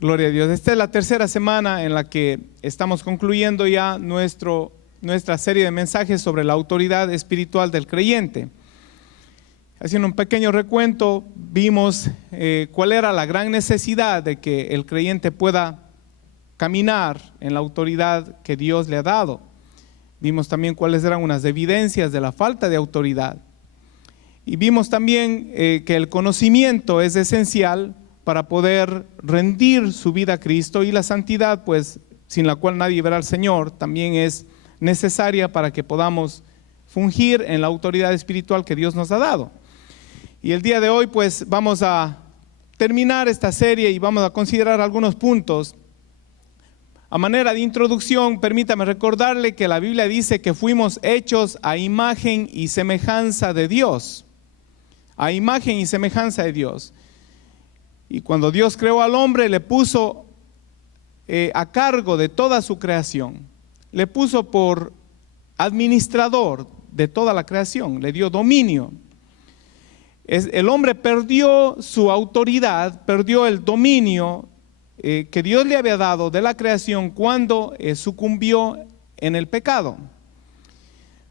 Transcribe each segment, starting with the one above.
Gloria a Dios. Esta es la tercera semana en la que estamos concluyendo ya nuestra serie de mensajes sobre la autoridad espiritual del creyente. Haciendo un pequeño recuento, vimos cuál era la gran necesidad de que el creyente pueda caminar en la autoridad que Dios le ha dado. Vimos también cuáles eran unas evidencias de la falta de autoridad. Y vimos también que el conocimiento es esencial para poder rendir su vida a Cristo, y la santidad, pues, sin la cual nadie verá al Señor, también es necesaria para que podamos fungir en la autoridad espiritual que Dios nos ha dado. Y el día de hoy, pues, vamos a terminar esta serie y vamos a considerar algunos puntos. A manera de introducción, permítame recordarle que la Biblia dice que fuimos hechos a imagen y semejanza de Dios. A imagen y semejanza de Dios. Y cuando Dios creó al hombre, le puso a cargo de toda su creación. Le puso por administrador de toda la creación, le dio dominio. El hombre perdió su autoridad, perdió el dominio que Dios le había dado de la creación cuando sucumbió en el pecado.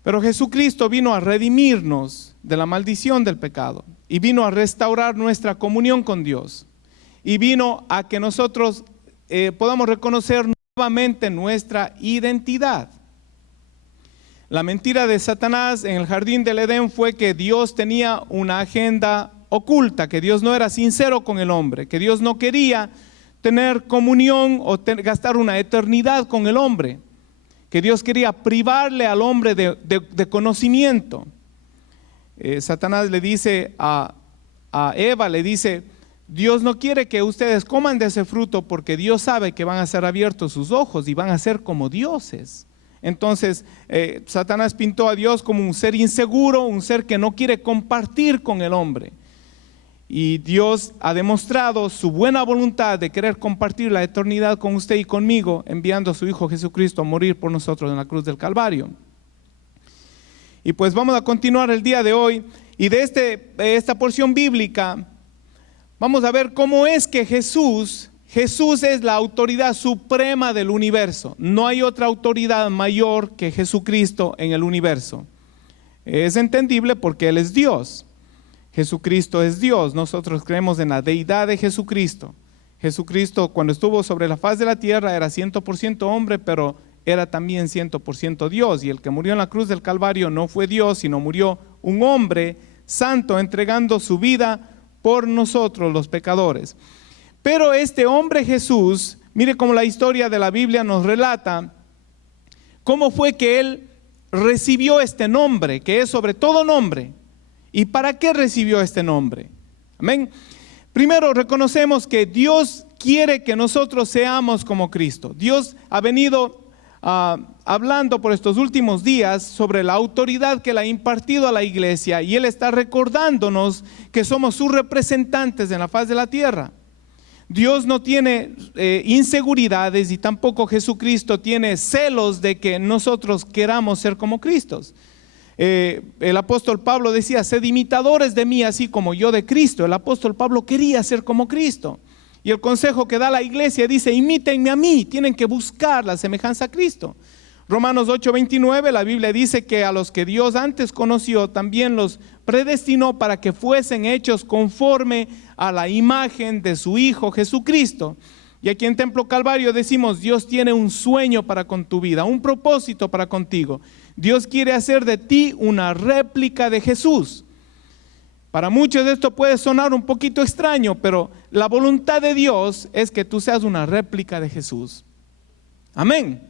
Pero Jesucristo vino a redimirnos de la maldición del pecado y vino a restaurar nuestra comunión con Dios. Y vino a que nosotros podamos reconocer nuevamente nuestra identidad. La mentira de Satanás en el jardín del Edén fue que Dios tenía una agenda oculta, que Dios no era sincero con el hombre, que Dios no quería tener comunión o gastar una eternidad con el hombre, que Dios quería privarle al hombre de conocimiento. Satanás le dice a Eva, le dice: Dios no quiere que ustedes coman de ese fruto porque Dios sabe que van a ser abiertos sus ojos y van a ser como dioses. Entonces Satanás pintó a Dios como un ser inseguro, un ser que no quiere compartir con el hombre. Y Dios ha demostrado su buena voluntad de querer compartir la eternidad con usted y conmigo, enviando a su Hijo Jesucristo a morir por nosotros en la cruz del Calvario. Y pues vamos a continuar el día de hoy, y de esta porción bíblica vamos a ver cómo es que Jesús es la autoridad suprema del universo. No hay otra autoridad mayor que Jesucristo en el universo. Es entendible porque Él es Dios. Jesucristo es Dios. Nosotros creemos en la deidad de Jesucristo. Jesucristo, cuando estuvo sobre la faz de la tierra, era 100% hombre, pero era también 100% Dios. Y el que murió en la cruz del Calvario no fue Dios, sino murió un hombre santo entregando su vida por nosotros los pecadores. Pero este hombre Jesús, mire cómo la historia de la Biblia nos relata cómo fue que Él recibió este nombre, que es sobre todo nombre. ¿Y para qué recibió este nombre? Amén. Primero, reconocemos que Dios quiere que nosotros seamos como Cristo. Dios ha venido hablando por estos últimos días sobre la autoridad que le ha impartido a la iglesia, y Él está recordándonos que somos sus representantes en la faz de la tierra. Dios no tiene inseguridades, y tampoco Jesucristo tiene celos de que nosotros queramos ser como Cristo. El apóstol Pablo decía: sed imitadores de mí así como yo de Cristo. El apóstol Pablo quería ser como Cristo. Y el consejo que da la iglesia dice: imítenme a mí, tienen que buscar la semejanza a Cristo. Romanos 8:29, la Biblia dice que a los que Dios antes conoció también los predestinó para que fuesen hechos conforme a la imagen de su Hijo Jesucristo. Y aquí en Templo Calvario decimos: Dios tiene un sueño para con tu vida, un propósito para contigo. Dios quiere hacer de ti una réplica de Jesús. Para muchos esto puede sonar un poquito extraño, pero la voluntad de Dios es que tú seas una réplica de Jesús. Amén.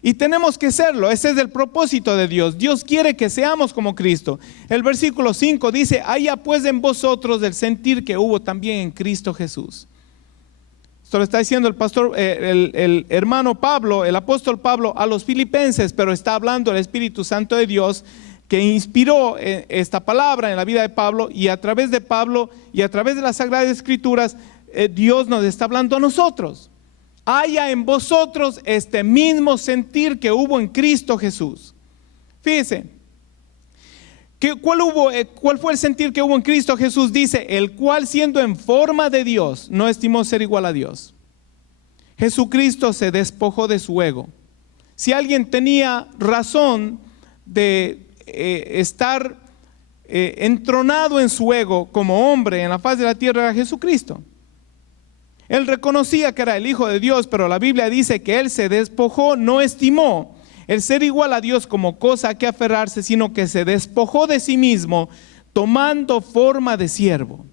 Y tenemos que serlo, ese es el propósito de Dios. Dios quiere que seamos como Cristo. El versículo 5 dice: haya pues en vosotros el sentir que hubo también en Cristo Jesús. Esto lo está diciendo el hermano Pablo, el apóstol Pablo, a los filipenses, pero está hablando el Espíritu Santo de Dios, que inspiró esta palabra en la vida de Pablo, y a través de Pablo y a través de las Sagradas Escrituras, Dios nos está hablando a nosotros. Haya en vosotros este mismo sentir que hubo en Cristo Jesús. Fíjese, ¿cuál fue el sentir que hubo en Cristo Jesús? Dice: el cual, siendo en forma de Dios, no estimó ser igual a Dios. Jesucristo se despojó de su ego. Si alguien tenía razón de estar entronado en su ego como hombre en la faz de la tierra, era Jesucristo. Él reconocía que era el Hijo de Dios, pero la Biblia dice que Él se despojó, no estimó el ser igual a Dios como cosa a que aferrarse, sino que se despojó de sí mismo, tomando forma de siervo.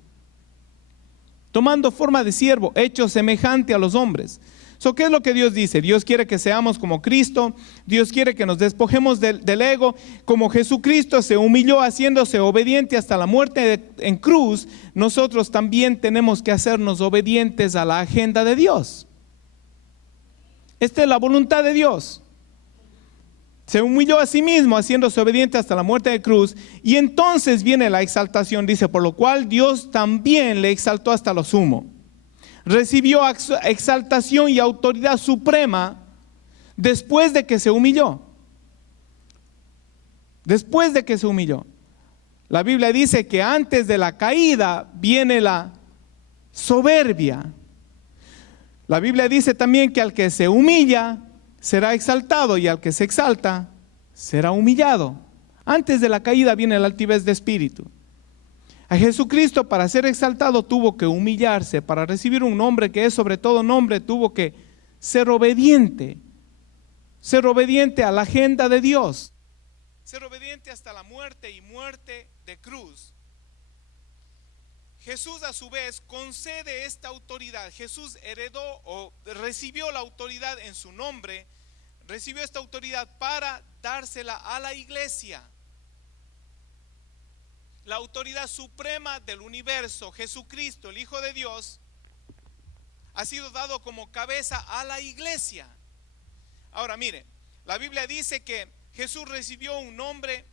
Tomando forma de siervo, hecho semejante a los hombres. ¿Qué es lo que Dios dice? Dios quiere que seamos como Cristo. Dios quiere que nos despojemos del ego. Como Jesucristo se humilló haciéndose obediente hasta la muerte en cruz, nosotros también tenemos que hacernos obedientes a la agenda de Dios. Esta es la voluntad de Dios. Se humilló a sí mismo haciéndose obediente hasta la muerte de cruz, y entonces viene la exaltación. Dice, por lo cual Dios también le exaltó hasta lo sumo. Recibió exaltación y autoridad suprema después de que se humilló. Después de que se humilló. La Biblia dice que antes de la caída viene la soberbia. La Biblia dice también que al que se humilla será exaltado, y al que se exalta será humillado. Antes de la caída viene la altivez de espíritu. A Jesucristo, para ser exaltado, tuvo que humillarse. Para recibir un nombre que es sobre todo nombre, tuvo que ser obediente a la agenda de Dios, ser obediente hasta la muerte, y muerte de cruz. Jesús, a su vez, concede esta autoridad. Jesús heredó o recibió la autoridad en su nombre. Recibió esta autoridad para dársela a la iglesia. La autoridad suprema del universo, Jesucristo, el Hijo de Dios, ha sido dado como cabeza a la iglesia. Ahora mire, la Biblia dice que Jesús recibió un nombre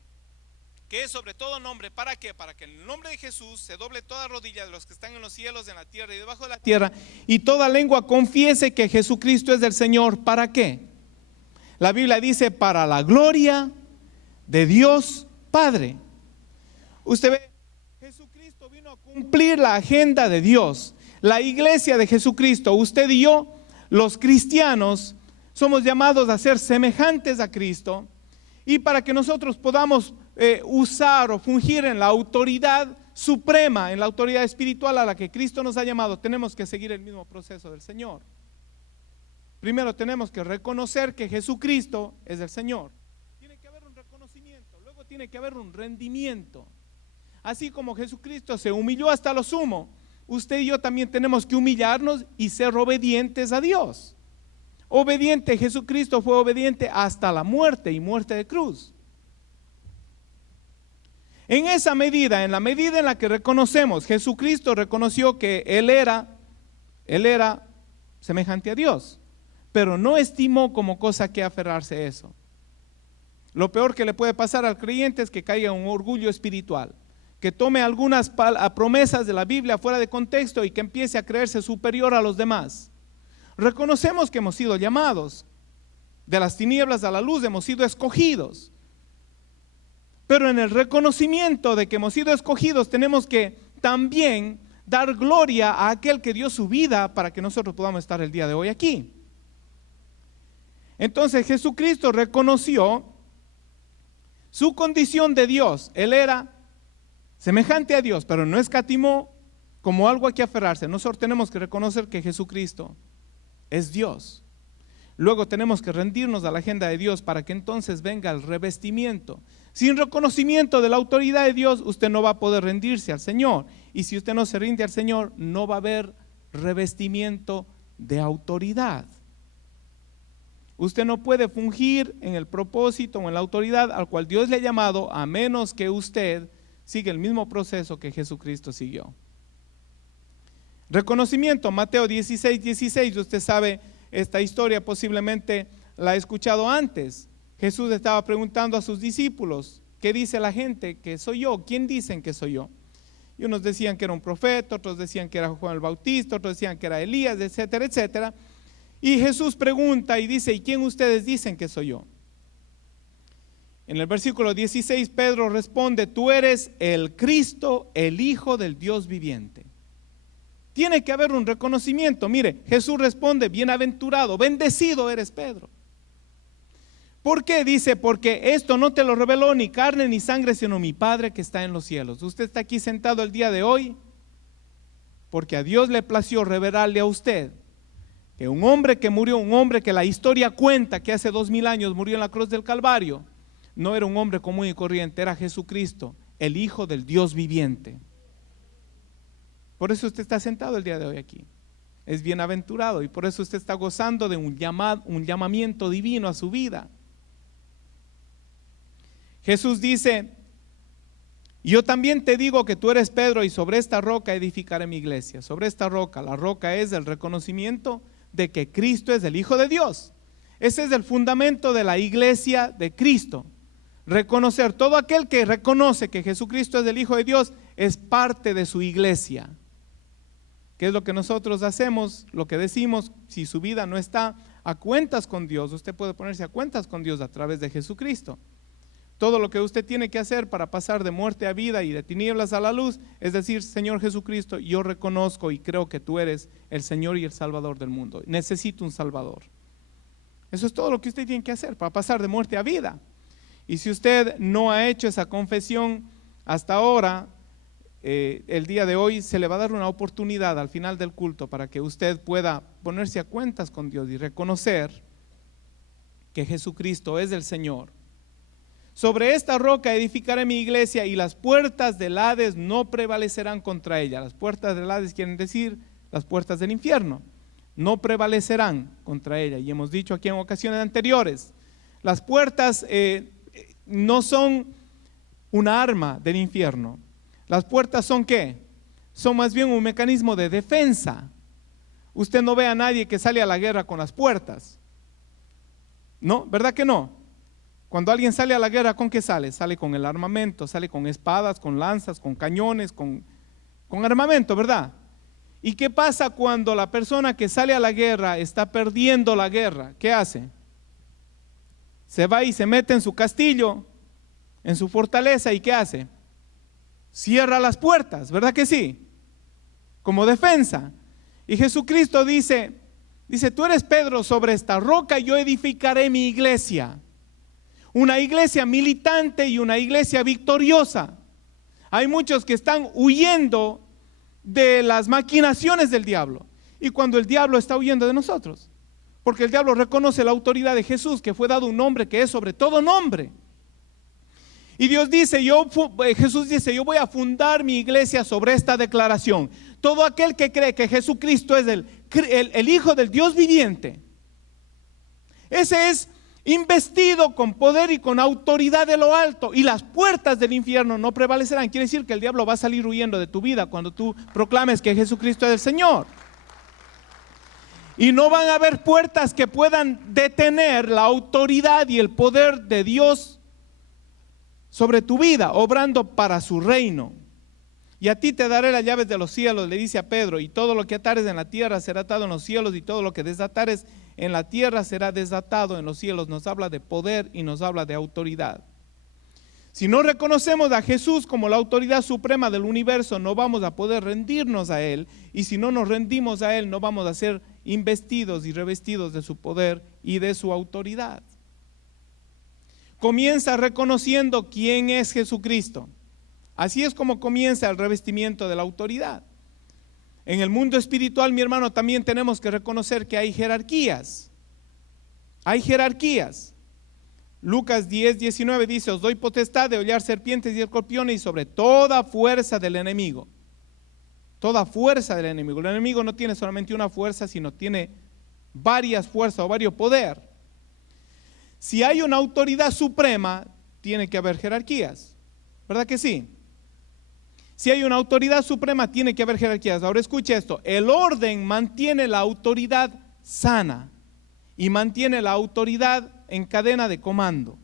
que es sobre todo nombre. ¿Para qué? Para que en el nombre de Jesús se doble toda rodilla de los que están en los cielos, en la tierra y debajo de la tierra, y toda lengua confiese que Jesucristo es del Señor. ¿Para qué? La Biblia dice, para la gloria de Dios Padre. Usted ve, Jesucristo vino a cumplir la agenda de Dios. La iglesia de Jesucristo, usted y yo, los cristianos, somos llamados a ser semejantes a Cristo, y para que nosotros podamos usar o fungir en la autoridad suprema, en la autoridad espiritual a la que Cristo nos ha llamado, tenemos que seguir el mismo proceso del Señor. Primero tenemos que reconocer que Jesucristo es el Señor. Tiene que haber un reconocimiento, luego tiene que haber un rendimiento. Así como Jesucristo se humilló hasta lo sumo, usted y yo también tenemos que humillarnos y ser obedientes a Dios. Obediente, Jesucristo fue obediente hasta la muerte, y muerte de cruz. En esa medida, en la medida en la que reconocemos, Jesucristo reconoció que Él era semejante a Dios, pero no estimó como cosa que aferrarse a eso. Lo peor que le puede pasar al creyente es que caiga en un orgullo espiritual, que tome algunas promesas de la Biblia fuera de contexto y que empiece a creerse superior a los demás. Reconocemos que hemos sido llamados de las tinieblas a la luz, hemos sido escogidos. Pero en el reconocimiento de que hemos sido escogidos, tenemos que también dar gloria a aquel que dio su vida para que nosotros podamos estar el día de hoy aquí. Entonces Jesucristo reconoció su condición de Dios. Él era semejante a Dios, pero no escatimó como algo a que aferrarse. Nosotros tenemos que reconocer que Jesucristo es Dios. Luego tenemos que rendirnos a la agenda de Dios para que entonces venga el revestimiento. Sin reconocimiento de la autoridad de Dios, usted no va a poder rendirse al Señor. Y si usted no se rinde al Señor, no va a haber revestimiento de autoridad. Usted no puede fungir en el propósito o en la autoridad al cual Dios le ha llamado, a menos que usted siga el mismo proceso que Jesucristo siguió. Reconocimiento, Mateo 16:16, usted sabe esta historia, posiblemente la ha escuchado antes. Jesús estaba preguntando a sus discípulos, ¿qué dice la gente que soy yo? ¿Quién dicen que soy yo? Y unos decían que era un profeta, otros decían que era Juan el Bautista, otros decían que era Elías, etcétera, etcétera. Y Jesús pregunta y dice, ¿y quién ustedes dicen que soy yo? En el versículo 16, Pedro responde, tú eres el Cristo, el Hijo del Dios viviente. Tiene que haber un reconocimiento. Mire, Jesús responde, bienaventurado, bendecido eres Pedro. ¿Por qué? Dice, porque esto no te lo reveló ni carne ni sangre, sino mi Padre que está en los cielos. Usted está aquí sentado el día de hoy porque a Dios le plació revelarle a usted que un hombre que murió, un hombre que la historia cuenta que hace 2000 años murió en la cruz del Calvario, no era un hombre común y corriente, era Jesucristo, el Hijo del Dios viviente. Por eso usted está sentado el día de hoy aquí. Es bienaventurado y por eso usted está gozando de un llamamiento divino a su vida. Jesús dice, yo también te digo que tú eres Pedro y sobre esta roca edificaré mi iglesia. Sobre esta roca, la roca es el reconocimiento de que Cristo es el Hijo de Dios. Ese es el fundamento de la iglesia de Cristo. Reconocer, todo aquel que reconoce que Jesucristo es el Hijo de Dios es parte de su iglesia. ¿Qué es lo que nosotros hacemos? Lo que decimos, si su vida no está a cuentas con Dios, usted puede ponerse a cuentas con Dios a través de Jesucristo. Todo lo que usted tiene que hacer para pasar de muerte a vida y de tinieblas a la luz, es decir, Señor Jesucristo, yo reconozco y creo que tú eres el Señor y el Salvador del mundo. Necesito un Salvador. Eso es todo lo que usted tiene que hacer para pasar de muerte a vida. Y si usted no ha hecho esa confesión hasta ahora, el día de hoy se le va a dar una oportunidad al final del culto para que usted pueda ponerse a cuentas con Dios y reconocer que Jesucristo es el Señor. Sobre esta roca edificaré mi iglesia y las puertas del Hades no prevalecerán contra ella. Las puertas del Hades quieren decir las puertas del infierno. No prevalecerán contra ella. Y hemos dicho aquí en ocasiones anteriores, las puertas no son una arma del infierno. Las puertas son ¿qué? Son más bien un mecanismo de defensa. Usted no ve a nadie que sale a la guerra con las puertas. ¿No? ¿Verdad que no? Cuando alguien sale a la guerra, ¿con qué sale? Sale con el armamento, sale con espadas, con lanzas, con cañones, con armamento, ¿verdad? ¿Y qué pasa cuando la persona que sale a la guerra está perdiendo la guerra? ¿Qué hace? Se va y se mete en su castillo, en su fortaleza, ¿y qué hace? Cierra las puertas, ¿verdad que sí? Como defensa. Y Jesucristo dice, tú eres Pedro, sobre esta roca yo edificaré mi iglesia. Una iglesia militante y una iglesia victoriosa. Hay muchos que están huyendo de las maquinaciones del diablo. Y cuando el diablo está huyendo de nosotros, porque el diablo reconoce la autoridad de Jesús, que fue dado un nombre que es sobre todo nombre. Y Dios dice, Jesús dice, yo voy a fundar mi iglesia sobre esta declaración. Todo aquel que cree que Jesucristo es el Hijo del Dios viviente, ese es investido con poder y con autoridad de lo alto, y las puertas del infierno no prevalecerán. Quiere decir que el diablo va a salir huyendo de tu vida cuando tú proclames que Jesucristo es el Señor. Y no van a haber puertas que puedan detener la autoridad y el poder de Dios sobre tu vida, obrando para su reino. Y a ti te daré las llaves de los cielos, le dice a Pedro, y todo lo que atares en la tierra será atado en los cielos, y todo lo que desatares en la tierra será desatado en los cielos. Nos habla de poder y nos habla de autoridad. Si no reconocemos a Jesús como la autoridad suprema del universo, no vamos a poder rendirnos a Él, y si no nos rendimos a Él, no vamos a ser investidos y revestidos de su poder y de su autoridad. Comienza reconociendo quién es Jesucristo. Así es como comienza el revestimiento de la autoridad. En el mundo espiritual, mi hermano, también tenemos que reconocer que hay jerarquías. Hay jerarquías. Lucas 10:19 dice, os doy potestad de hollar serpientes y escorpiones y sobre toda fuerza del enemigo. Toda fuerza del enemigo. El enemigo no tiene solamente una fuerza, sino tiene varias fuerzas o varios poder. Si hay una autoridad suprema, tiene que haber jerarquías. ¿Verdad que sí? Si hay una autoridad suprema, tiene que haber jerarquías. Ahora escuche esto, el orden mantiene la autoridad sana y mantiene la autoridad en cadena de comando.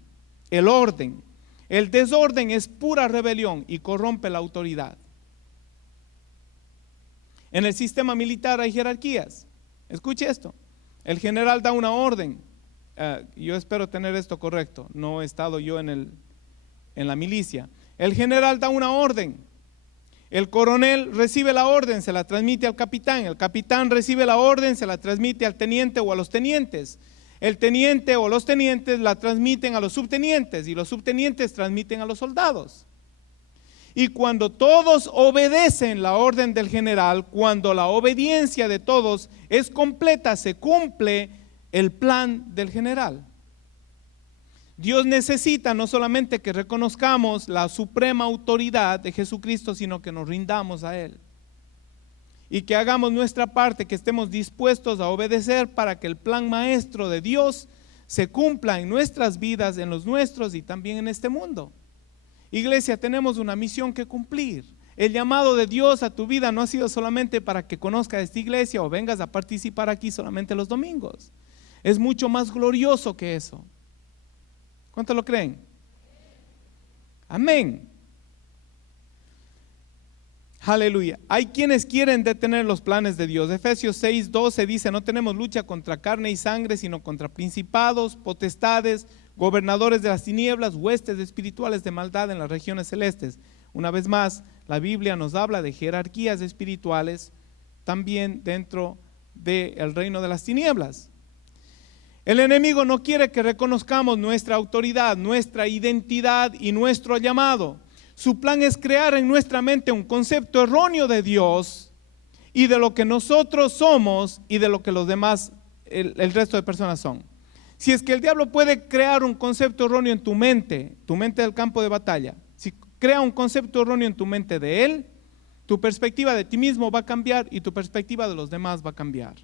El orden. El desorden es pura rebelión y corrompe la autoridad. En el sistema militar hay jerarquías. Escuche esto, el general da una orden. Yo espero tener esto correcto, no he estado yo en la milicia. El general da una orden. El coronel recibe la orden, se la transmite al capitán. El capitán recibe la orden, se la transmite al teniente o a los tenientes. El teniente o los tenientes la transmiten a los subtenientes y los subtenientes transmiten a los soldados. Y cuando todos obedecen la orden del general, cuando la obediencia de todos es completa, se cumple el plan del general. Dios necesita no solamente que reconozcamos la suprema autoridad de Jesucristo, sino que nos rindamos a Él. Y que hagamos nuestra parte, que estemos dispuestos a obedecer para que el plan maestro de Dios se cumpla en nuestras vidas, en los nuestros y también en este mundo. Iglesia, tenemos una misión que cumplir. El llamado de Dios a tu vida no ha sido solamente para que conozcas esta iglesia o vengas a participar aquí solamente los domingos. Es mucho más glorioso que eso. ¿Cuántos lo creen? Amén. Aleluya. Hay quienes quieren detener los planes de Dios. Efesios 6:12 dice: no tenemos lucha contra carne y sangre, sino contra principados, potestades, gobernadores de las tinieblas, huestes espirituales de maldad en las regiones celestes. Una vez más, la Biblia nos habla de jerarquías espirituales también dentro del reino de las tinieblas. El enemigo no quiere que reconozcamos nuestra autoridad, nuestra identidad y nuestro llamado. Su plan es crear en nuestra mente un concepto erróneo de Dios y de lo que nosotros somos y de lo que los demás, el resto de personas son. Si es que el diablo puede crear un concepto erróneo en tu mente del campo de batalla, si crea un concepto erróneo en tu mente de él, tu perspectiva de ti mismo va a cambiar y tu perspectiva de los demás va a cambiar.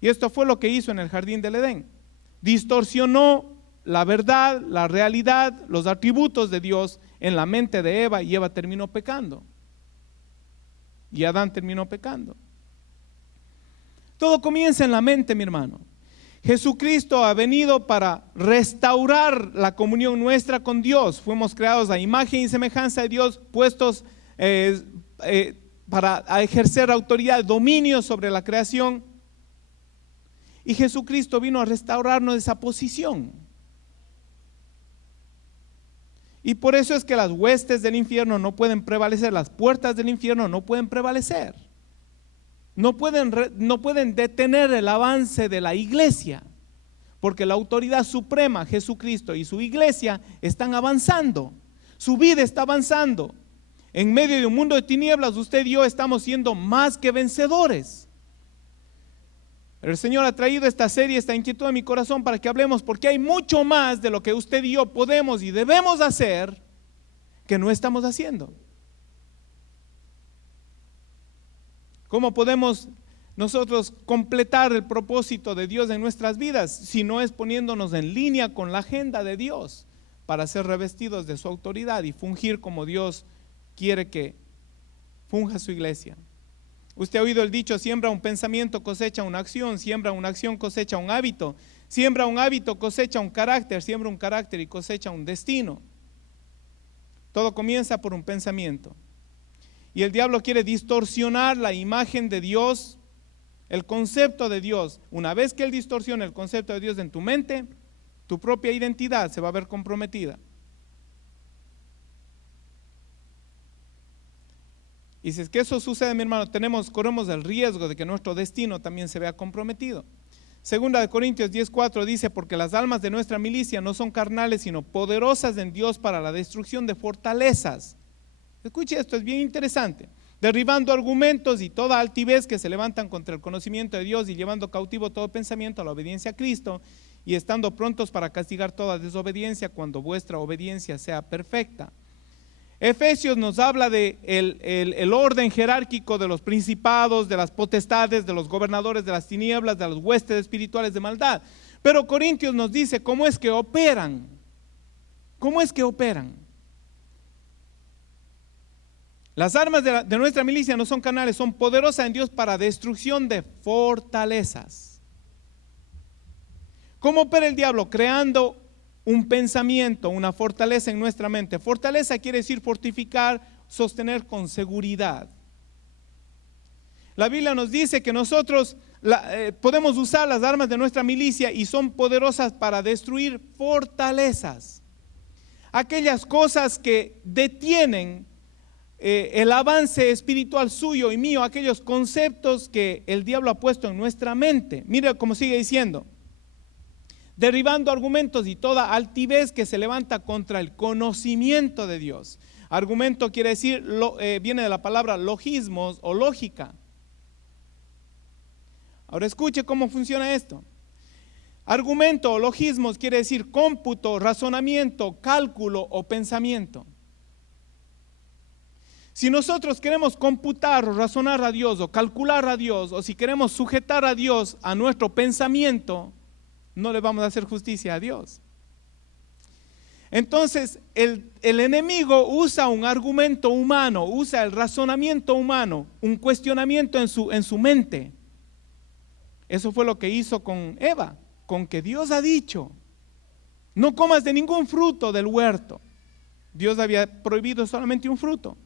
Y esto fue lo que hizo en el jardín del Edén. Distorsionó la verdad, la realidad, los atributos de Dios en la mente de Eva, y Eva terminó pecando. Y Adán terminó pecando. Todo comienza en la mente, mi hermano. Jesucristo ha venido para restaurar la comunión nuestra con Dios. Fuimos creados a imagen y semejanza de Dios, puestos para ejercer autoridad, dominio sobre la creación. Y Jesucristo vino a restaurarnos esa posición. Y por eso es que las huestes del infierno no pueden prevalecer, las puertas del infierno no pueden prevalecer. No pueden detener el avance de la iglesia, porque la autoridad suprema, Jesucristo y su iglesia, están avanzando. Su vida está avanzando. En medio de un mundo de tinieblas, usted y yo estamos siendo más que vencedores. El Señor ha traído esta serie, esta inquietud a mi corazón para que hablemos, porque hay mucho más de lo que usted y yo podemos y debemos hacer que no estamos haciendo. ¿Cómo podemos nosotros completar el propósito de Dios en nuestras vidas si no es poniéndonos en línea con la agenda de Dios para ser revestidos de su autoridad y fungir como Dios quiere que funja su iglesia? Usted ha oído el dicho: siembra un pensamiento, cosecha una acción; siembra una acción, cosecha un hábito; siembra un hábito, cosecha un carácter; siembra un carácter y cosecha un destino. Todo comienza por un pensamiento. Y el diablo quiere distorsionar la imagen de Dios, el concepto de Dios. Una vez que él distorsiona el concepto de Dios en tu mente, tu propia identidad se va a ver comprometida. Y si es que eso sucede, mi hermano, corremos el riesgo de que nuestro destino también se vea comprometido. Segunda de Corintios 10:4 dice: porque las almas de nuestra milicia no son carnales, sino poderosas en Dios para la destrucción de fortalezas. Escuche esto, es bien interesante. Derribando argumentos y toda altivez que se levantan contra el conocimiento de Dios, y llevando cautivo todo pensamiento a la obediencia a Cristo, y estando prontos para castigar toda desobediencia cuando vuestra obediencia sea perfecta. Efesios nos habla de el orden jerárquico de los principados, de las potestades, de los gobernadores de las tinieblas, de las huestes espirituales de maldad. Pero Corintios nos dice cómo es que operan. ¿Cómo es que operan? Las armas de nuestra milicia no son carnales, son poderosas en Dios para destrucción de fortalezas. ¿Cómo opera el diablo? Creando un pensamiento, una fortaleza en nuestra mente. Fortaleza quiere decir fortificar, sostener con seguridad. La Biblia nos dice que nosotros podemos usar las armas de nuestra milicia y son poderosas para destruir fortalezas. Aquellas cosas que detienen el avance espiritual suyo y mío, aquellos conceptos que el diablo ha puesto en nuestra mente. Mira cómo sigue diciendo: derribando argumentos y toda altivez que se levanta contra el conocimiento de Dios. Argumento quiere decir, viene de la palabra logismos o lógica. Ahora escuche cómo funciona esto. Argumento o logismos quiere decir cómputo, razonamiento, cálculo o pensamiento. Si nosotros queremos computar o razonar a Dios o calcular a Dios, o si queremos sujetar a Dios a nuestro pensamiento, no le vamos a hacer justicia a Dios. Entonces el enemigo usa un argumento humano, usa el razonamiento humano, un cuestionamiento en su mente. Eso fue lo que hizo con Eva, con que Dios ha dicho: no comas de ningún fruto del huerto. Dios había prohibido solamente un fruto,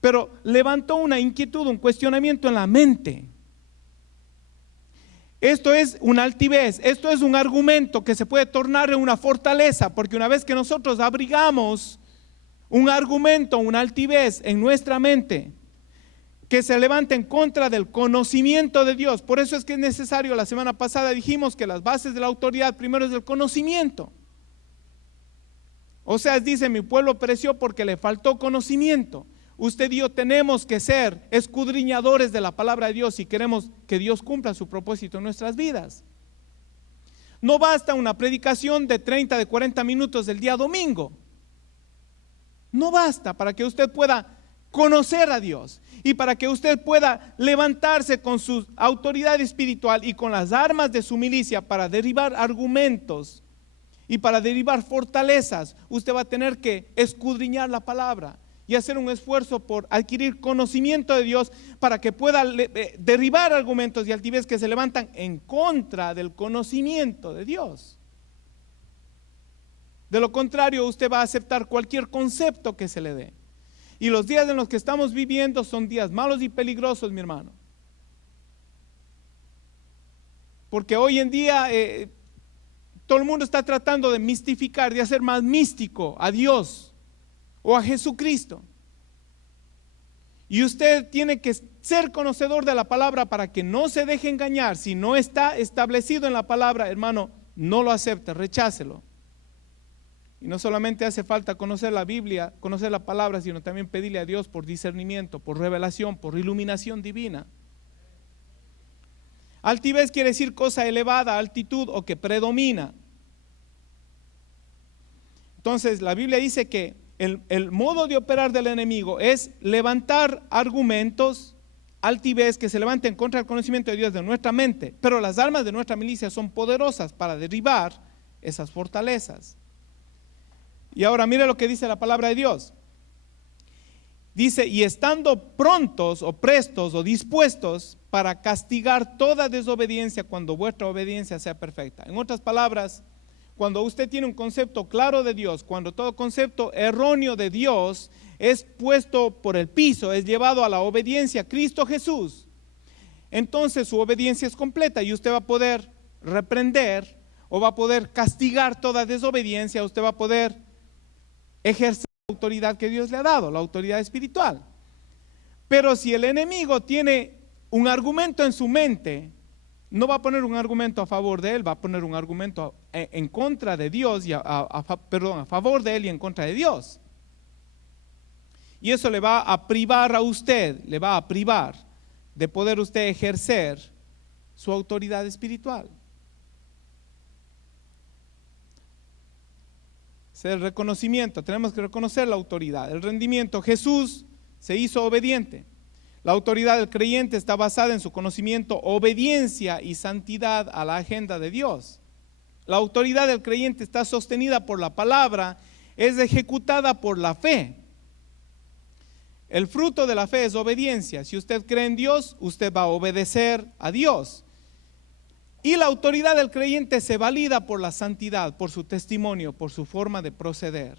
pero levantó una inquietud, un cuestionamiento en la mente. Esto es una altivez, esto es un argumento que se puede tornar en una fortaleza, porque una vez que nosotros abrigamos un argumento, una altivez en nuestra mente, que se levanta en contra del conocimiento de Dios. Por eso es que es necesario, la semana pasada dijimos que las bases de la autoridad primero es el conocimiento. Oseas dice: mi pueblo pereció porque le faltó conocimiento. Usted y yo tenemos que ser escudriñadores de la palabra de Dios si queremos que Dios cumpla su propósito en nuestras vidas. No basta una predicación de 30, de 40 minutos del día domingo. No basta para que usted pueda conocer a Dios y para que usted pueda levantarse con su autoridad espiritual y con las armas de su milicia para derribar argumentos y para derribar fortalezas. Usted va a tener que escudriñar la palabra y hacer un esfuerzo por adquirir conocimiento de Dios para que pueda derribar argumentos y altivez que se levantan en contra del conocimiento de Dios. De lo contrario, usted va a aceptar cualquier concepto que se le dé. Y los días en los que estamos viviendo son días malos y peligrosos, mi hermano. Porque hoy en día todo el mundo está tratando de mistificar, de hacer más místico a Dios o a Jesucristo. Y usted tiene que ser conocedor de la palabra para que no se deje engañar. Si no está establecido en la palabra, hermano, no lo acepte, rechácelo. Y no solamente hace falta conocer la Biblia, conocer la palabra, sino también pedirle a Dios por discernimiento, por revelación, por iluminación divina. Altivez quiere decir cosa elevada, altitud o que predomina. Entonces la Biblia dice que el modo de operar del enemigo es levantar argumentos, altivez que se levanten contra el conocimiento de Dios de nuestra mente, pero las armas de nuestra milicia son poderosas para derribar esas fortalezas. Y ahora mire lo que dice la palabra de Dios. Dice: y estando prontos o prestos o dispuestos para castigar toda desobediencia cuando vuestra obediencia sea perfecta. En otras palabras, cuando usted tiene un concepto claro de Dios, cuando todo concepto erróneo de Dios es puesto por el piso, es llevado a la obediencia a Cristo Jesús, entonces su obediencia es completa y usted va a poder reprender o va a poder castigar toda desobediencia. Usted va a poder ejercer la autoridad que Dios le ha dado, la autoridad espiritual. Pero si el enemigo tiene un argumento en su mente, no va a poner un argumento a favor de él, va a poner un argumento en contra de Dios, y a favor de él y en contra de Dios. Y eso le va a privar a usted, le va a privar de poder usted ejercer su autoridad espiritual. Es el reconocimiento, tenemos que reconocer la autoridad, el rendimiento. Jesús se hizo obediente. La autoridad del creyente está basada en su conocimiento, obediencia y santidad a la agenda de Dios. La autoridad del creyente está sostenida por la palabra, es ejecutada por la fe. El fruto de la fe es obediencia. Si usted cree en Dios, usted va a obedecer a Dios. Y la autoridad del creyente se valida por la santidad, por su testimonio, por su forma de proceder.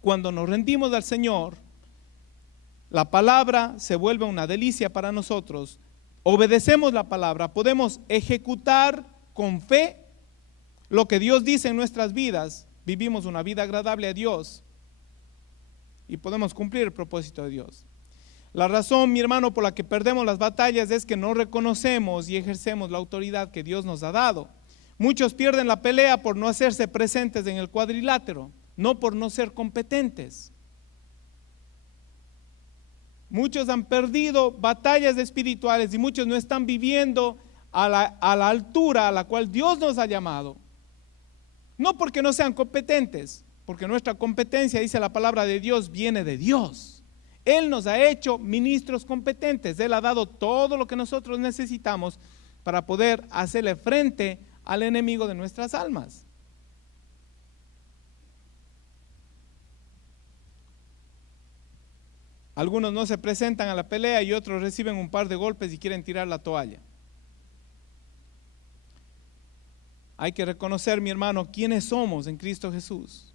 Cuando nos rendimos al Señor, la palabra se vuelve una delicia para nosotros. Obedecemos la palabra, podemos ejecutar con fe lo que Dios dice en nuestras vidas. Vivimos una vida agradable a Dios. y podemos cumplir el propósito de Dios. La razón, mi hermano, por la que perdemos las batallas es que no reconocemos y ejercemos la autoridad que Dios nos ha dado. Muchos pierden la pelea por no hacerse presentes en el cuadrilátero, no por no ser competentes. Muchos han perdido batallas espirituales y muchos no están viviendo a la altura a la cual Dios nos ha llamado. No porque no sean competentes, porque nuestra competencia, dice la palabra de Dios, viene de Dios. Él nos ha hecho ministros competentes. Él ha dado todo lo que nosotros necesitamos para poder hacerle frente al enemigo de nuestras almas. Algunos no se presentan a la pelea y otros reciben un par de golpes y quieren tirar la toalla. Hay que reconocer, mi hermano, quiénes somos en Cristo Jesús.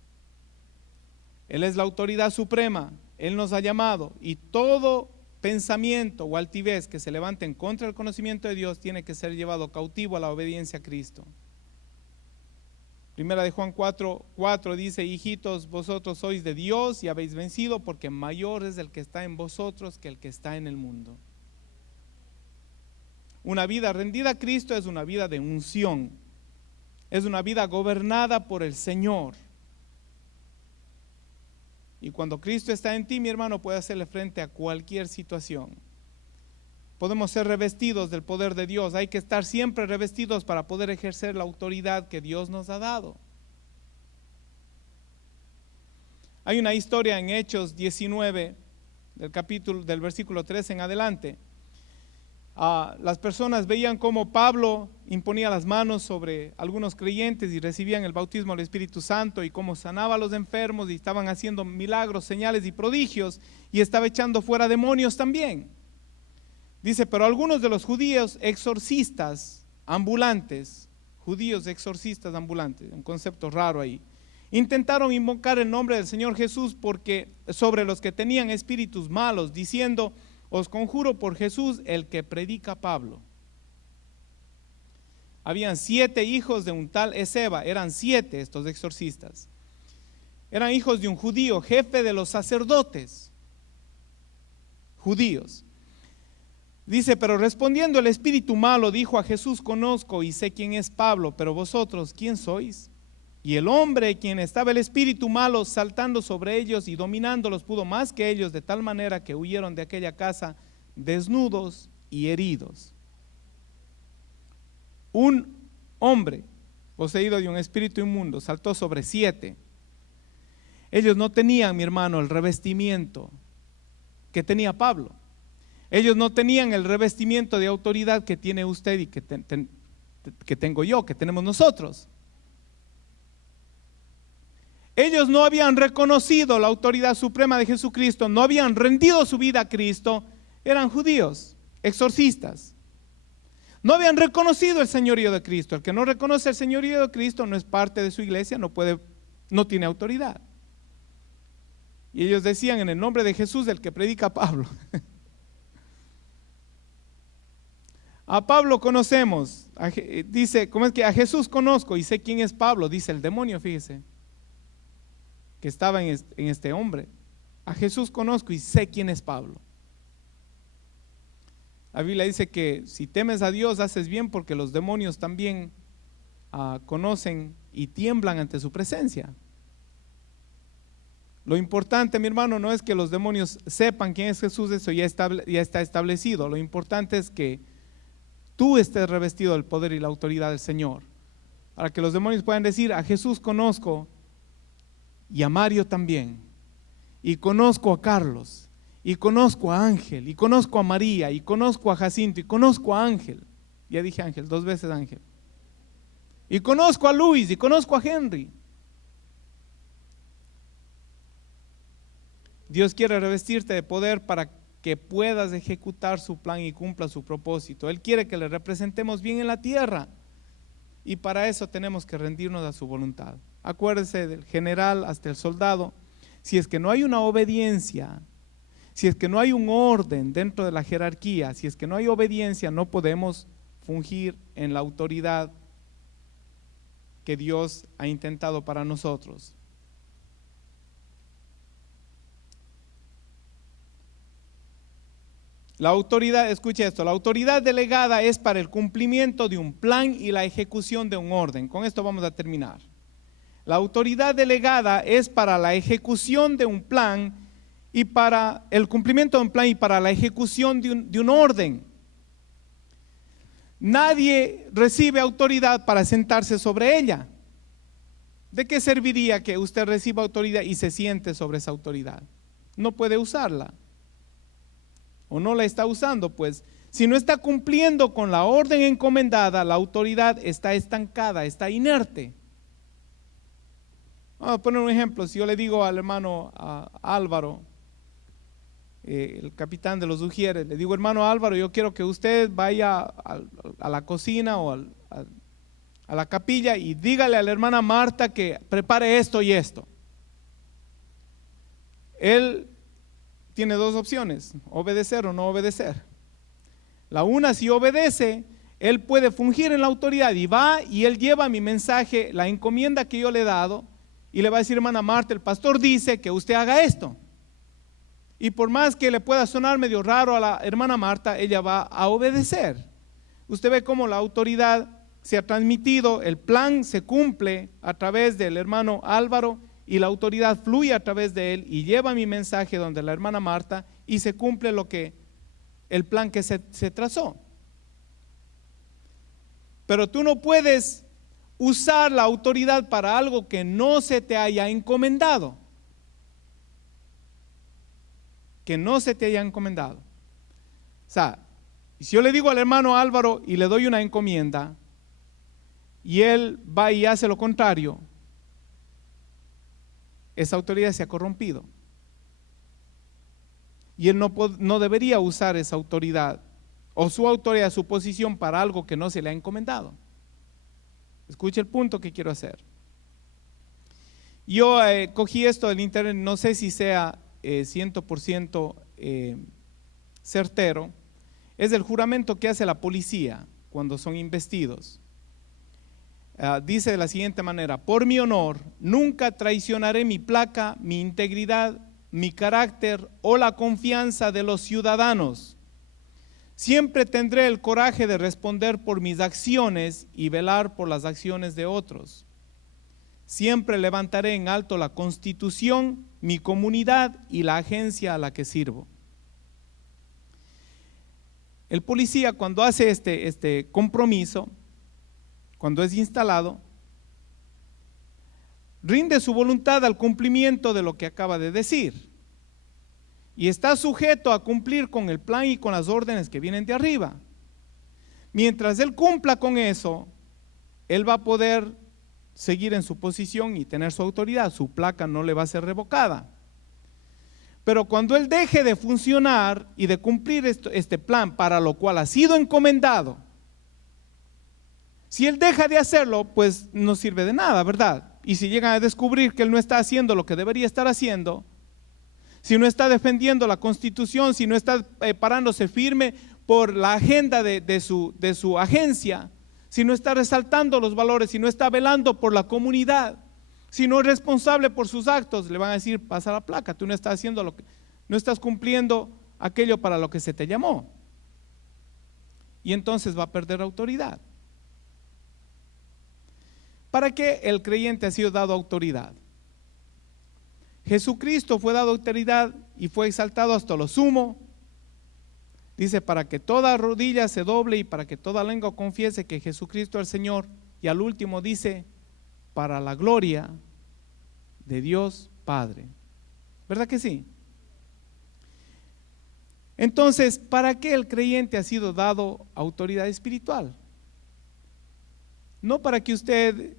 Él es la autoridad suprema, Él nos ha llamado, y todo pensamiento o altivez que se levante en contra del conocimiento de Dios tiene que ser llevado cautivo a la obediencia a Cristo. Primera de Juan 4:4 dice: hijitos, vosotros sois de Dios y habéis vencido, porque mayor es el que está en vosotros que el que está en el mundo. Una vida rendida a Cristo es una vida de unción, es una vida gobernada por el Señor. Y cuando Cristo está en ti, mi hermano, puede hacerle frente a cualquier situación. Podemos ser revestidos del poder de Dios. Hay que estar siempre revestidos para poder ejercer la autoridad que Dios nos ha dado. Hay una historia en Hechos 19, del versículo 3 en adelante. Las personas veían cómo Pablo imponía las manos sobre algunos creyentes y recibían el bautismo del Espíritu Santo, y cómo sanaba a los enfermos y estaban haciendo milagros, señales y prodigios, y estaba echando fuera demonios también. Dice: pero algunos de los judíos exorcistas ambulantes, un concepto raro ahí, intentaron invocar el nombre del Señor Jesús sobre los que tenían espíritus malos, diciendo: os conjuro por Jesús, el que predica Pablo. Habían 7 hijos de un tal Esceva, eran 7 estos exorcistas. Eran hijos de un judío, jefe de los sacerdotes judíos. Dice: pero respondiendo el espíritu malo dijo a Jesús: conozco y sé quién es Pablo, pero vosotros, ¿quién sois? Y el hombre, quien estaba el espíritu malo, saltando sobre ellos y dominándolos, pudo más que ellos, de tal manera que huyeron de aquella casa desnudos y heridos. Un hombre poseído de un espíritu inmundo saltó sobre 7. Ellos no tenían, mi hermano, el revestimiento que tenía Pablo. Ellos no tenían el revestimiento de autoridad que tiene usted y que tengo yo, que tenemos nosotros. Ellos no habían reconocido la autoridad suprema de Jesucristo, no habían rendido su vida a Cristo. Eran judíos, exorcistas. No habían reconocido el señorío de Cristo. El que no reconoce el señorío de Cristo no es parte de su iglesia, no tiene autoridad. Y ellos decían: en el nombre de Jesús, el que predica Pablo. A Pablo conocemos, dice, ¿cómo es que a Jesús conozco y sé quién es Pablo? Dice el demonio, fíjese, que estaba en este hombre. A Jesús conozco y sé quién es Pablo. La Biblia dice que si temes a Dios haces bien, porque los demonios también conocen y tiemblan ante su presencia. Lo importante, mi hermano, no es que los demonios sepan quién es Jesús, eso ya está establecido. Lo importante es que tú estés revestido del poder y la autoridad del Señor, para que los demonios puedan decir: a Jesús conozco, y a Mario también, y conozco a Carlos, y conozco a Ángel, y conozco a María, y conozco a Jacinto, y conozco a Ángel. Ya dije Ángel, 2 veces Ángel. Y conozco a Luis, y conozco a Henry. Dios quiere revestirte de poder para que puedas ejecutar su plan y cumpla su propósito. Él quiere que le representemos bien en la tierra, y para eso tenemos que rendirnos a su voluntad. Acuérdese, del general hasta el soldado, si es que no hay una obediencia, si es que no hay un orden dentro de la jerarquía, si es que no hay obediencia, no podemos fungir en la autoridad que Dios ha intentado para nosotros. La autoridad, escuche esto, la autoridad delegada es para el cumplimiento de un plan y la ejecución de un orden. Con esto vamos a terminar. La autoridad delegada es para la ejecución de un plan y para el cumplimiento de un plan y para la ejecución de un orden. Nadie recibe autoridad para sentarse sobre ella. ¿De qué serviría que usted reciba autoridad y se siente sobre esa autoridad? No puede usarla. O no la está usando, pues si no está cumpliendo con la orden encomendada, la autoridad está estancada, está inerte. Vamos a poner un ejemplo. Si yo le digo al hermano Álvaro, el capitán de los Ujieres, le digo: hermano Álvaro, yo quiero que usted vaya a la cocina o a la capilla y dígale a la hermana Marta que prepare esto y esto. Él tiene dos opciones: obedecer o no obedecer. La una, si obedece, él puede fungir en la autoridad y va y él lleva mi mensaje, la encomienda que yo le he dado, y le va a decir: hermana Marta, el pastor dice que usted haga esto. Y por más que le pueda sonar medio raro a la hermana Marta, ella va a obedecer. Usted ve cómo la autoridad se ha transmitido, el plan se cumple a través del hermano Álvaro y la autoridad fluye a través de él y lleva mi mensaje donde la hermana Marta y se cumple el plan que se trazó. Pero tú no puedes usar la autoridad para algo que no se te haya encomendado. Que no se te haya encomendado. O sea, si yo le digo al hermano Álvaro y le doy una encomienda y él va y hace lo contrario, esa autoridad se ha corrompido. Y él no debería usar esa autoridad o su autoridad, su posición para algo que no se le ha encomendado. Escuche el punto que quiero hacer. Yo cogí esto del internet, no sé si sea 100% certero. Es el juramento que hace la policía cuando son investidos. Dice de la siguiente manera: por mi honor, nunca traicionaré mi placa, mi integridad, mi carácter o la confianza de los ciudadanos. Siempre tendré el coraje de responder por mis acciones y velar por las acciones de otros. Siempre levantaré en alto la Constitución, mi comunidad y la agencia a la que sirvo. El policía, cuando hace este compromiso, cuando es instalado, rinde su voluntad al cumplimiento de lo que acaba de decir y está sujeto a cumplir con el plan y con las órdenes que vienen de arriba. Mientras él cumpla con eso, él va a poder seguir en su posición y tener su autoridad, su placa no le va a ser revocada. Pero cuando él deje de funcionar y de cumplir este plan para lo cual ha sido encomendado, si él deja de hacerlo, pues no sirve de nada, ¿verdad? Y si llegan a descubrir que él no está haciendo lo que debería estar haciendo, si no está defendiendo la Constitución, si no está parándose firme por la agenda de su agencia, si no está resaltando los valores, si no está velando por la comunidad, si no es responsable por sus actos, le van a decir: pasa la placa, tú no estás haciendo no estás cumpliendo aquello para lo que se te llamó. Y entonces va a perder autoridad. ¿Para qué el creyente ha sido dado autoridad? Jesucristo fue dado autoridad y fue exaltado hasta lo sumo. Dice: para que toda rodilla se doble y para que toda lengua confiese que Jesucristo es el Señor. Y al último dice: para la gloria de Dios Padre. ¿Verdad que sí? Entonces, ¿para qué el creyente ha sido dado autoridad espiritual? No para que usted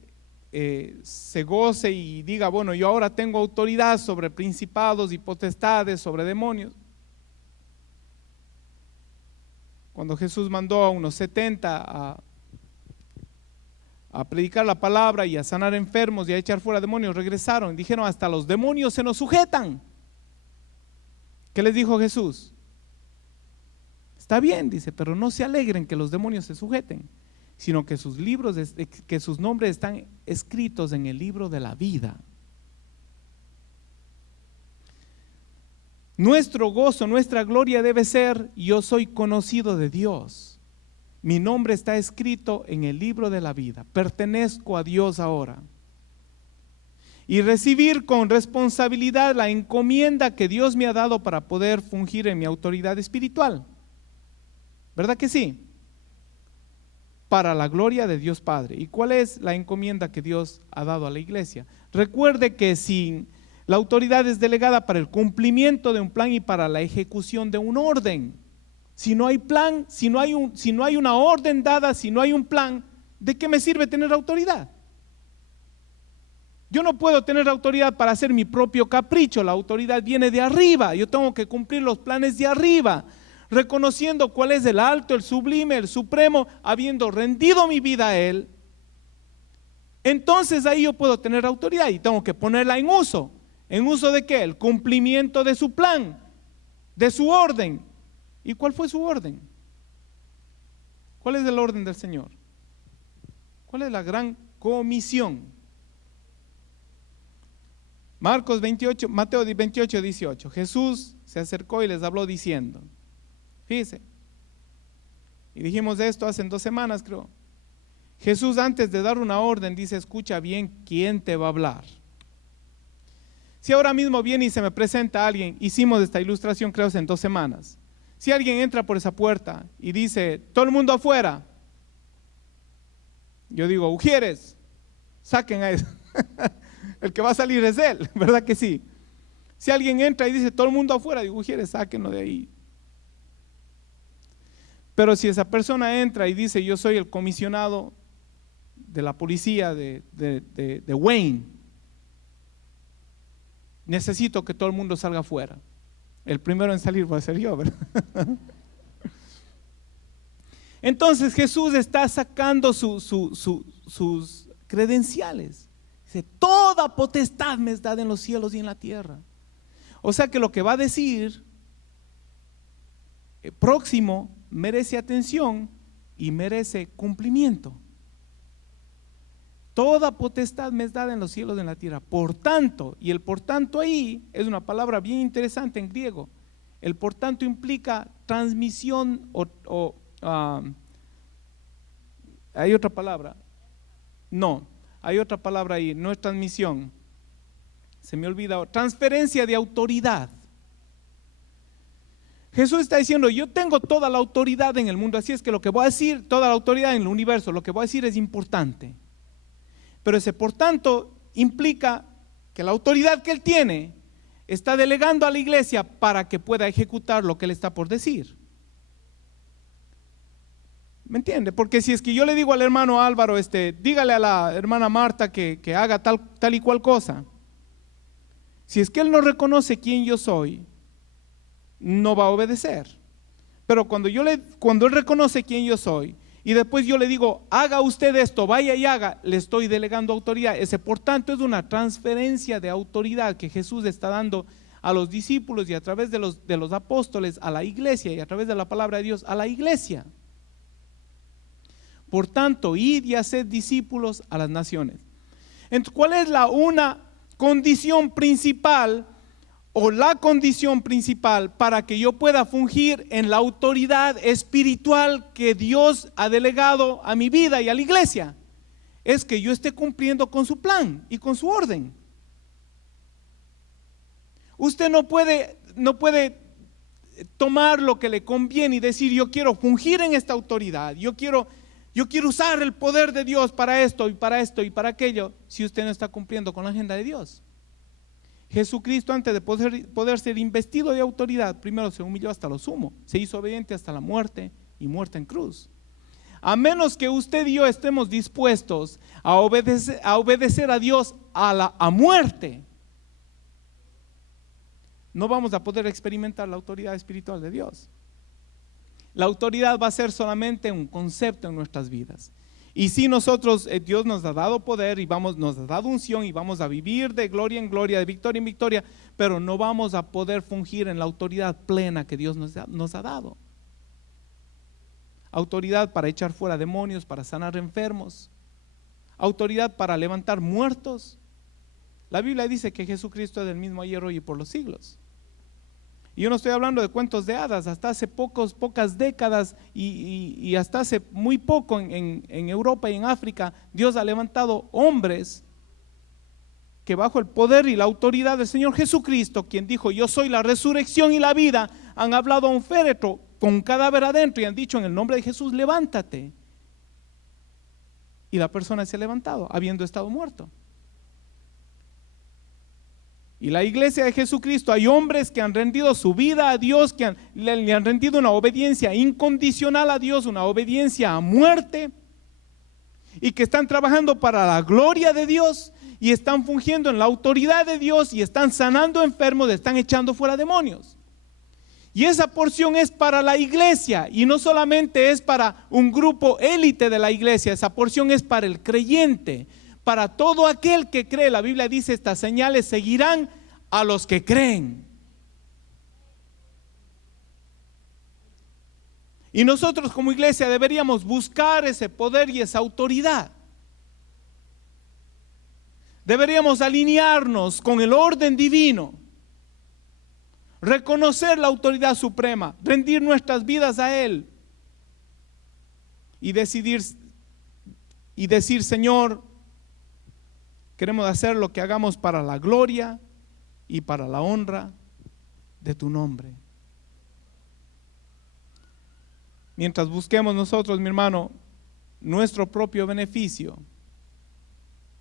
se goce y diga: bueno, yo ahora tengo autoridad sobre principados y potestades, sobre demonios. Cuando Jesús mandó a unos 70 a predicar la palabra y a sanar enfermos y a echar fuera demonios, regresaron y dijeron: hasta los demonios se nos sujetan. ¿Qué les dijo Jesús? Está bien, dice, pero no se alegren que los demonios se sujeten, sino que que sus nombres están escritos en el libro de la vida. Nuestro gozo, nuestra gloria debe ser: yo soy conocido de Dios. Mi nombre está escrito en el libro de la vida. Pertenezco a Dios ahora. Y recibir con responsabilidad la encomienda que Dios me ha dado para poder fungir en mi autoridad espiritual. ¿Verdad que sí? Para la gloria de Dios Padre. ¿Y cuál es la encomienda que Dios ha dado a la iglesia? Recuerde que si la autoridad es delegada para el cumplimiento de un plan y para la ejecución de un orden. Si no hay plan, si no hay una orden dada, si no hay un plan, ¿de qué me sirve tener autoridad? Yo no puedo tener autoridad para hacer mi propio capricho. La autoridad viene de arriba. Yo tengo que cumplir los planes de arriba, reconociendo cuál es el alto, el sublime, el supremo, habiendo rendido mi vida a Él. Entonces ahí yo puedo tener autoridad y tengo que ponerla en uso. ¿En uso de qué? El cumplimiento de su plan, de su orden. ¿Y cuál fue su orden? ¿Cuál es el orden del Señor? ¿Cuál es la gran comisión? Mateo 28, 18. Jesús se acercó y les habló diciendo, fíjese, y dijimos esto hace 2 semanas creo. Jesús, antes de dar una orden, dice: escucha bien quién te va a hablar. Si ahora mismo viene y se me presenta alguien, hicimos esta ilustración creo hace 2 semanas. Si alguien entra por esa puerta y dice: todo el mundo afuera, yo digo: Ujieres, saquen a eso. El que va a salir es él, ¿verdad que sí? Si alguien entra y dice: todo el mundo afuera, digo: Ujieres, sáquenlo de ahí. Pero si esa persona entra y dice: yo soy el comisionado de la policía de Wayne, necesito que todo el mundo salga afuera. El primero en salir va a ser yo, ¿verdad? Entonces Jesús está sacando sus credenciales. Dice: toda potestad me es dada en los cielos y en la tierra. O sea que lo que va a decir próximo merece atención y merece cumplimiento. Toda potestad me es dada en los cielos y en la tierra. Por tanto, y el por tanto ahí es una palabra bien interesante en griego. El por tanto implica transmisión hay otra palabra. No, hay otra palabra ahí, no es transmisión. Se me olvida, transferencia de autoridad. Jesús está diciendo: yo tengo toda la autoridad en el mundo, así es que lo que voy a decir, toda la autoridad en el universo, lo que voy a decir es importante. Pero ese por tanto implica que la autoridad que Él tiene está delegando a la iglesia para que pueda ejecutar lo que Él está por decir. ¿Me entiende? Porque si es que yo le digo al hermano Álvaro, dígale a la hermana Marta que haga tal y cual cosa, si es que él no reconoce quién yo soy, no va a obedecer. Pero cuando él reconoce quién yo soy y después yo le digo: haga usted esto, vaya y haga, le estoy delegando autoridad. Ese por tanto es una transferencia de autoridad que Jesús está dando a los discípulos y a través de los apóstoles a la iglesia, y a través de la palabra de Dios a la iglesia. Por tanto, id y haced discípulos a las naciones. Entonces, ¿cuál es una condición principal o la condición principal para que yo pueda fungir en la autoridad espiritual que Dios ha delegado a mi vida y a la iglesia? Es que yo esté cumpliendo con su plan y con su orden. Usted no puede tomar lo que le conviene y decir: yo quiero fungir en esta autoridad, yo quiero usar el poder de Dios para esto y para esto y para aquello, si usted no está cumpliendo con la agenda de Dios. Jesucristo, antes de poder ser investido de autoridad, primero se humilló hasta lo sumo, se hizo obediente hasta la muerte, y muerte en cruz. A menos que usted y yo estemos dispuestos a obedecer a Dios a muerte, no vamos a poder experimentar la autoridad espiritual de Dios. La autoridad va a ser solamente un concepto en nuestras vidas. Y si nosotros, Dios nos ha dado poder y nos ha dado unción y vamos a vivir de gloria en gloria, de victoria en victoria, pero no vamos a poder fungir en la autoridad plena que Dios nos ha dado. Autoridad para echar fuera demonios, para sanar enfermos, autoridad para levantar muertos. La Biblia dice que Jesucristo es el mismo ayer, hoy y por los siglos. Y yo no estoy hablando de cuentos de hadas, hasta hace pocas décadas y hasta hace muy poco en Europa y en África, Dios ha levantado hombres que bajo el poder y la autoridad del Señor Jesucristo, quien dijo: yo soy la resurrección y la vida, han hablado a un féretro con un cadáver adentro y han dicho: en el nombre de Jesús, levántate. Y la persona se ha levantado, habiendo estado muerto. Y la iglesia de Jesucristo, hay hombres que han rendido su vida a Dios, que le han rendido una obediencia incondicional a Dios, una obediencia a muerte, y que están trabajando para la gloria de Dios, y están fungiendo en la autoridad de Dios, y están sanando enfermos, están echando fuera demonios. Y esa porción es para la iglesia, y no solamente es para un grupo élite de la iglesia, esa porción es para el creyente, para todo aquel que cree. La Biblia dice: estas señales seguirán a los que creen. Y nosotros como iglesia deberíamos buscar ese poder y esa autoridad. Deberíamos alinearnos con el orden divino, reconocer la autoridad suprema, rendir nuestras vidas a Él y decir: Señor, queremos hacer lo que hagamos para la gloria y para la honra de tu nombre. Mientras busquemos nosotros, mi hermano, nuestro propio beneficio,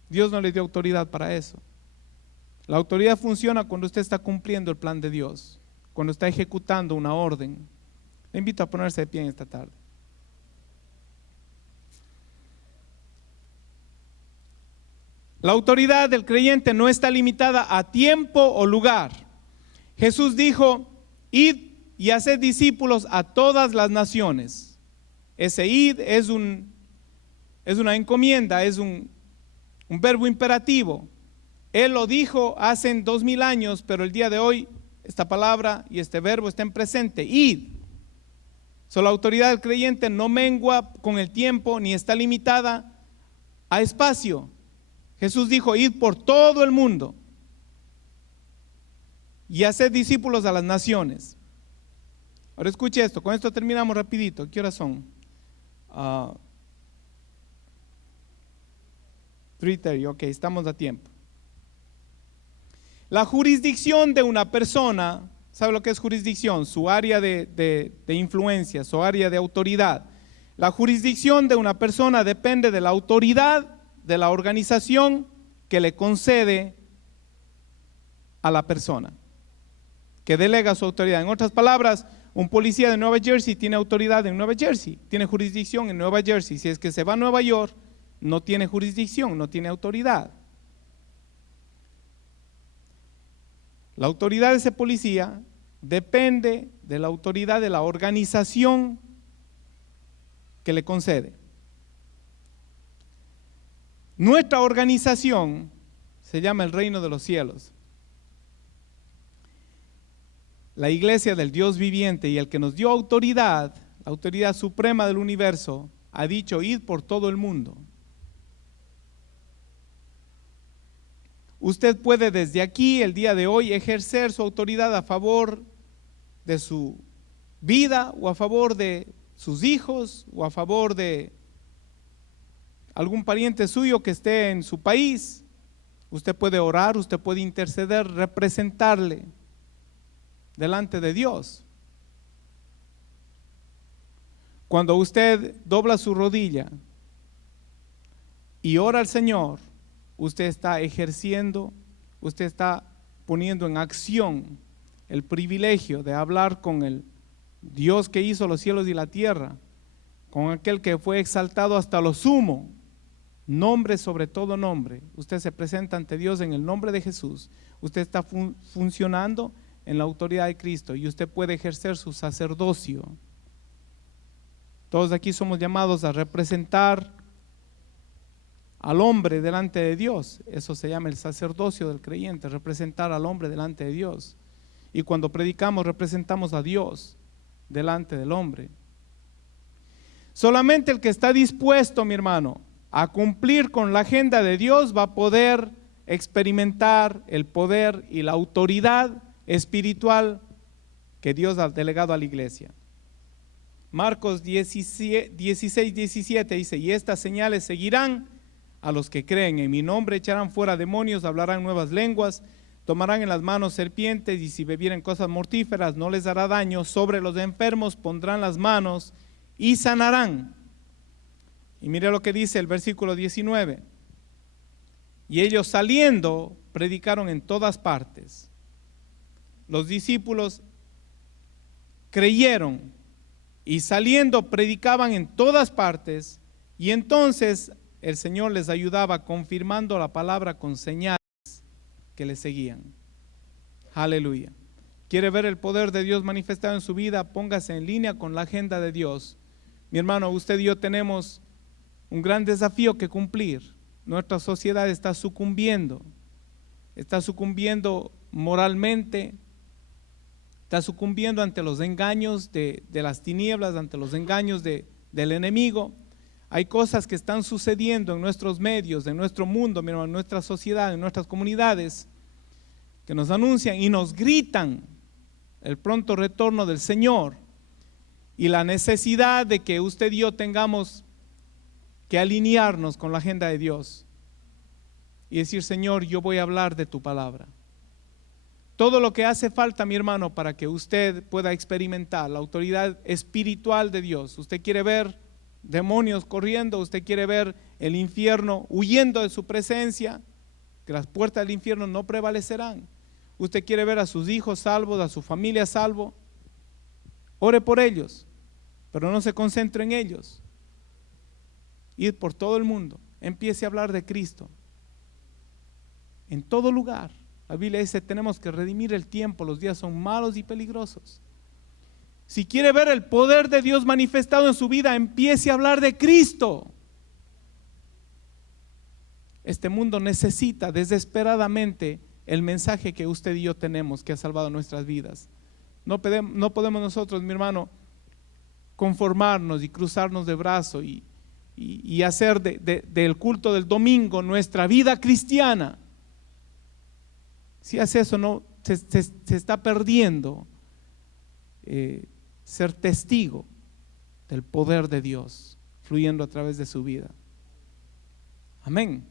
Dios no le dio autoridad para eso. La autoridad funciona cuando usted está cumpliendo el plan de Dios, cuando está ejecutando una orden. Le invito a ponerse de pie en esta tarde. La autoridad del creyente no está limitada a tiempo o lugar. Jesús dijo: id y haced discípulos a todas las naciones. Ese id es una encomienda, es un verbo imperativo. Él lo dijo hace 2000 años, pero el día de hoy esta palabra y este verbo están presentes. Id. La autoridad del creyente no mengua con el tiempo ni está limitada a espacio. Jesús dijo: id por todo el mundo y haced discípulos a las naciones. Ahora escuche esto, con esto terminamos rapidito. ¿Qué horas son? 3:30, ok, estamos a tiempo. La jurisdicción de una persona, ¿sabe lo que es jurisdicción? Su área de influencia, su área de autoridad. La jurisdicción de una persona depende de la autoridad de la organización que le concede a la persona, que delega su autoridad. En otras palabras, un policía de Nueva Jersey tiene autoridad en Nueva Jersey, tiene jurisdicción en Nueva Jersey. Si es que se va a Nueva York, no tiene jurisdicción, no tiene autoridad. La autoridad de ese policía depende de la autoridad de la organización que le concede. Nuestra organización se llama el Reino de los Cielos. La iglesia del Dios viviente, y el que nos dio autoridad, la autoridad suprema del universo, ha dicho: id por todo el mundo. Usted puede desde aquí, el día de hoy, ejercer su autoridad a favor de su vida, o a favor de sus hijos, o a favor de algún pariente suyo que esté en su país. Usted puede orar, usted puede interceder, representarle delante de Dios. Cuando usted dobla su rodilla y ora al Señor, usted está ejerciendo, usted está poniendo en acción el privilegio de hablar con el Dios que hizo los cielos y la tierra, con aquel que fue exaltado hasta lo sumo, nombre sobre todo nombre. Usted se presenta ante Dios en el nombre de Jesús. Usted está funcionando en la autoridad de Cristo y usted puede ejercer su sacerdocio. Todos aquí somos llamados a representar al hombre delante de Dios. Eso se llama el sacerdocio del creyente, representar al hombre delante de Dios. Y cuando predicamos, representamos a Dios delante del hombre. Solamente el que está dispuesto, mi hermano, a cumplir con la agenda de Dios va a poder experimentar el poder y la autoridad espiritual que Dios ha delegado a la iglesia. Marcos 16, 17 dice, y estas señales seguirán a los que creen. En mi nombre echarán fuera demonios, hablarán nuevas lenguas, tomarán en las manos serpientes, y si bebieren cosas mortíferas no les hará daño. Sobre los enfermos pondrán las manos y sanarán. Y mire lo que dice el versículo 19. Y ellos saliendo predicaron en todas partes. Los discípulos creyeron y saliendo predicaban en todas partes, y entonces el Señor les ayudaba confirmando la palabra con señales que les seguían. Aleluya. ¿Quiere ver el poder de Dios manifestado en su vida? Póngase en línea con la agenda de Dios. Mi hermano, usted y yo tenemos un gran desafío que cumplir. Nuestra sociedad está sucumbiendo moralmente, está sucumbiendo ante los engaños de las tinieblas, ante los engaños del enemigo. Hay cosas que están sucediendo en nuestros medios, en nuestro mundo, en nuestra sociedad, en nuestras comunidades, que nos anuncian y nos gritan el pronto retorno del Señor y la necesidad de que usted y yo tengamos que alinearnos con la agenda de Dios y decir, Señor, yo voy a hablar de tu palabra. Todo lo que hace falta, mi hermano, para que usted pueda experimentar la autoridad espiritual de Dios. Usted quiere ver demonios corriendo, usted quiere ver el infierno huyendo de su presencia, que las puertas del infierno no prevalecerán. Usted quiere ver a sus hijos salvos, a su familia salvo. Ore por ellos, pero no se concentre en ellos. Ir por todo el mundo, empiece a hablar de Cristo en todo lugar. La Biblia dice, tenemos que redimir el tiempo, los días son malos y peligrosos. Si quiere ver el poder de Dios manifestado en su vida, empiece a hablar de Cristo. Este mundo necesita desesperadamente el mensaje que usted y yo tenemos, que ha salvado nuestras vidas. No podemos nosotros, mi hermano, conformarnos y cruzarnos de brazo y hacer del culto del domingo nuestra vida cristiana. Si hace eso, no, se está perdiendo ser testigo del poder de Dios fluyendo a través de su vida. Amén.